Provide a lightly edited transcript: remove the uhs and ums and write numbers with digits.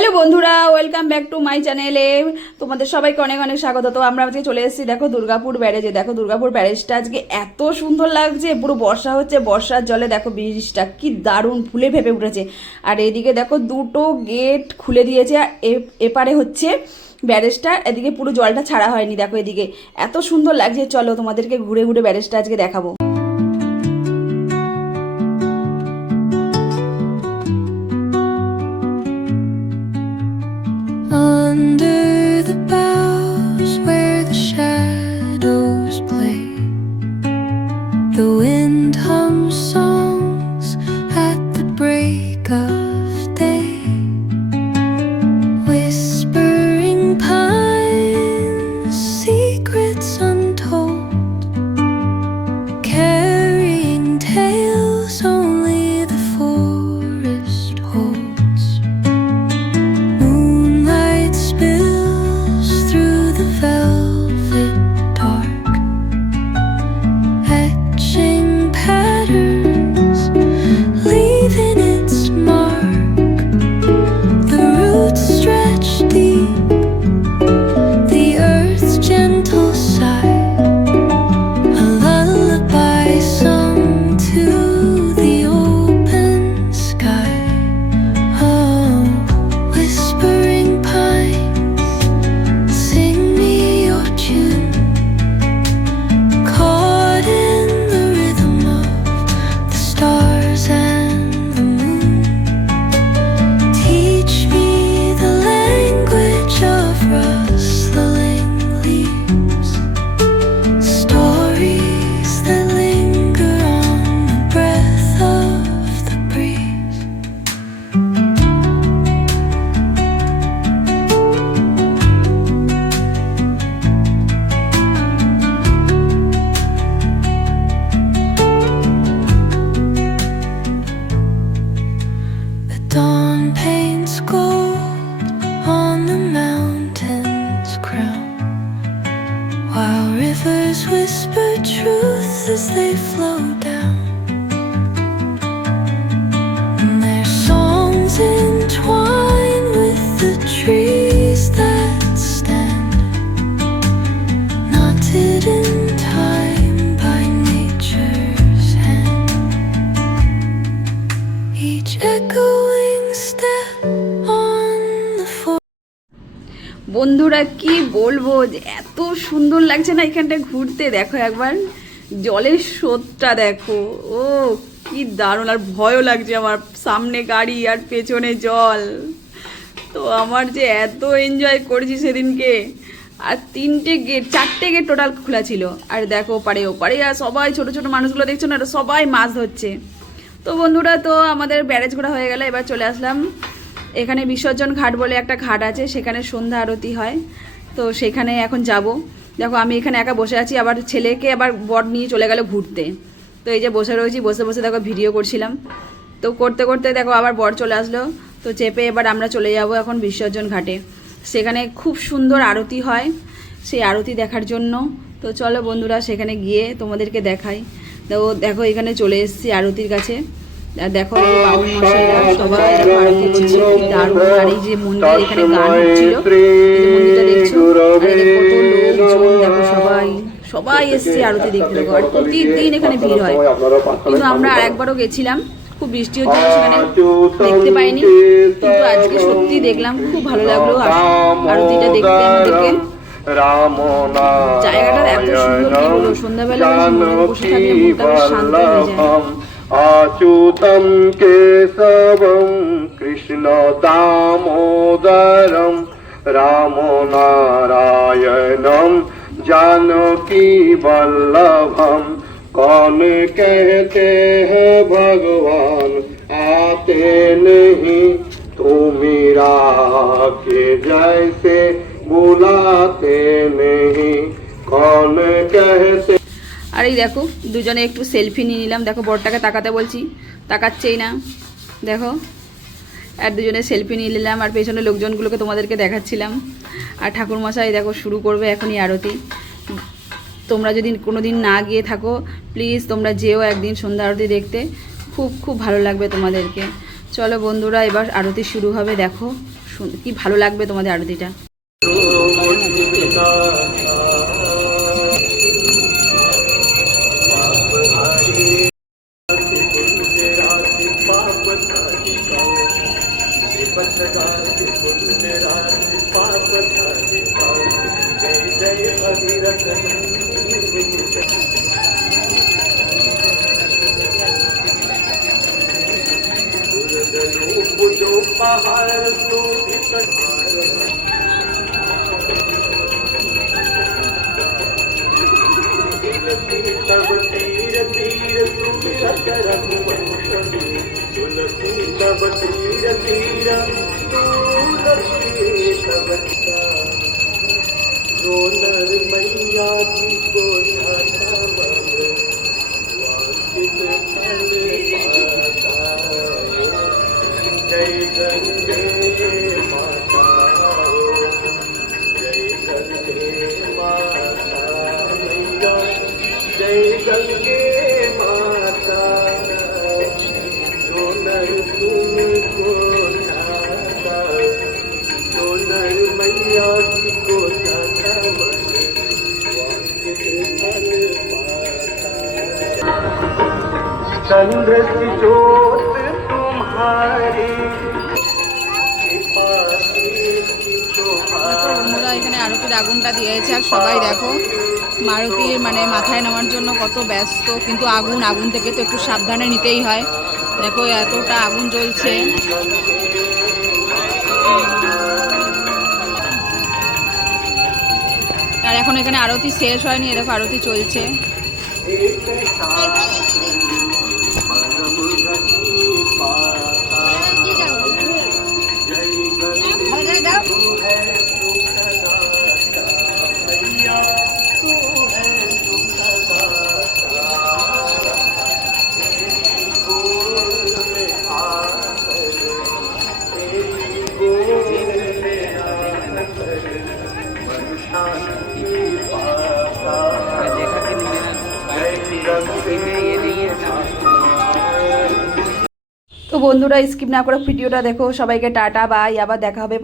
Hello বন্ধুরা, welcome back to my চ্যানেলে। তোমাদের সবাইকে অনেক অনেক স্বাগত। তো আমরা আজকে চলে এসেছি দেখো দুর্গাপুর ব্যারেজে। দেখো দুর্গাপুর ব্যারেজটা আজকে এত সুন্দর লাগছে, পুরো বর্ষা হচ্ছে, বর্ষার জলে দেখো ব্রিজটা কি দারুণ ফুলে ফেপে উঠেছে। আর এদিকে দেখো দুটো গেট খুলে দিয়েছে, আর এপারে হচ্ছে ব্যারেজটা, এদিকে পুরো জলটা ছাড়া হয়নি। দেখো এদিকে এত সুন্দর লাগছে, চলো তোমাদেরকে ঘুরে ঘুরে ব্যারেজটা আজকে দেখাবো। Under the boughs where the shadows play, the wind hums songs at the break of day. Whispering pines, secrets untold, carrying tales only the forest holds. Moonlight spills through the velvet dark, etching patterns, leaving its mark. The roots stretch deep, the earth's gentle sigh, a lullaby sung to the open sky. Oh, whispering pines, sing me your tune, caught in the rhythm of the stars and the moon. Teach me the language of rustling leaves, stories that linger on the breath of the breeze. The dawn paints gold on the mountain's crown, while rivers whisper truth as they flow down. And their songs entwine with the trees that stand, knotted in time by nature's hand. Each echoing step on the বন্ধুরা কি বলবো, যে এত সুন্দর লাগছে না এখানটা ঘুরতে। দেখো একবার জলের স্রোতটা দেখো, ও কি দারুণ। আর ভয়ও লাগছে আমার, সামনে গাড়ি আর পেছনে জল। তো আমার যে এত এনজয় করেছি সেদিনকে। আর চারটে গেট টোটাল খোলা ছিল। আর দেখো ওপারে ওপারে আর সবাই ছোট ছোট মানুষগুলো দেখছো না, সবাই মাছ ধরছে। তো বন্ধুরা, তো আমাদের ব্যারেজ ঘোরা হয়ে গেল, এবার চলে আসলাম এখানে বিসর্জন ঘাট বলে একটা ঘাট আছে, সেখানে সন্ধ্যা আরতি হয়। তো সেখানে এখন যাব। দেখো আমি এখানে একা বসে আছি, আবার ছেলেকে আবার বর নিয়ে চলে গেল ঘুরতে। তো এই যে বসে রয়েছি, বসে বসে দেখো ভিডিও করছিলাম। তো করতে করতে দেখো আবার বর চলে আসলো। তো চেপে এবার আমরা চলে যাব এখন বিসর্জন ঘাটে। সেখানে খুব সুন্দর আরতি হয়, সেই আরতি দেখার জন্য। তো চলো বন্ধুরা সেখানে গিয়ে তোমাদেরকে দেখাই। তো দেখো এখানে চলে এসেছি আরতির কাছে। আর দেখো বাউল মশাইরা সবাই দেখো আরতি করছে, কি দারুণ। আর এই যে মন্দির, এখানে গান হচ্ছিল, এই যে মন্দিরটা দেখছো, আর এদিকে কত লোকজন দেখো, সবাই সবাই এসছে আরতি দেখতে। দেখো আর প্রতিদিন এখানে ভিড় হয়। কিন্তু আমরা আর একবারও গেছিলাম, খুব বৃষ্টি হচ্ছিল, সেখানে দেখতে পাইনি। কিন্তু আজকে সত্যি দেখলাম, খুব ভালো লাগলো আরতিটা দেখতে আমাদেরকে। জায়গাটা এত সুন্দর, কি বলবো, সন্ধ্যাবেলা বসে থাকলে মনটা বেশ শান্ত হয়ে যায়। अच्युतं केशवं कृष्ण दामोदरं रामो नारायणं जानकी वल्लभं कौन कहते हैं भगवान आते नहीं, तुम राह के जैसे बुलाते नहीं, कौन कहते। আর এই দেখো দুজনে একটু সেলফি নিয়ে নিলাম। দেখো বরটাকে তাকাতে বলছি, তাকাচ্ছেই না। দেখো আর দুজনে সেলফি নিয়ে নিলাম, আর পেছনে লোকজনগুলোকে তোমাদেরকে দেখাচ্ছিলাম। আর ঠাকুরমশাই দেখো শুরু করবে এখনই আরতি। তোমরা যদি কোনোদিন না গিয়ে থাকো প্লিজ তোমরা যেও একদিন সন্ধ্যা আরতি দেখতে, খুব খুব ভালো লাগবে তোমাদেরকে। চলো বন্ধুরা, এবার আরতি শুরু হবে। দেখো কি ভালো লাগবে তোমাদের আরতিটা। चंद्र की ज्योत तुम्हारी বন্ধুরা এখানে আরতির আগুনটা দিয়েছে আর সবাই দেখো মারুতির মানে মাথায় নেওয়ার জন্য কত ব্যস্ত, কিন্তু আগুন থেকে তো একটু সাবধানে নিতেই হয়। দেখো এতটা আগুন জ্বলছে। আর এখন এখানে আরতি শেষ হয়নি, দেখো আরতি চলছে। তো বন্ধুরা স্কিপ না করে ভিডিওটা দেখো। সবাইকে টাটা বাই, আবার দেখা হবে।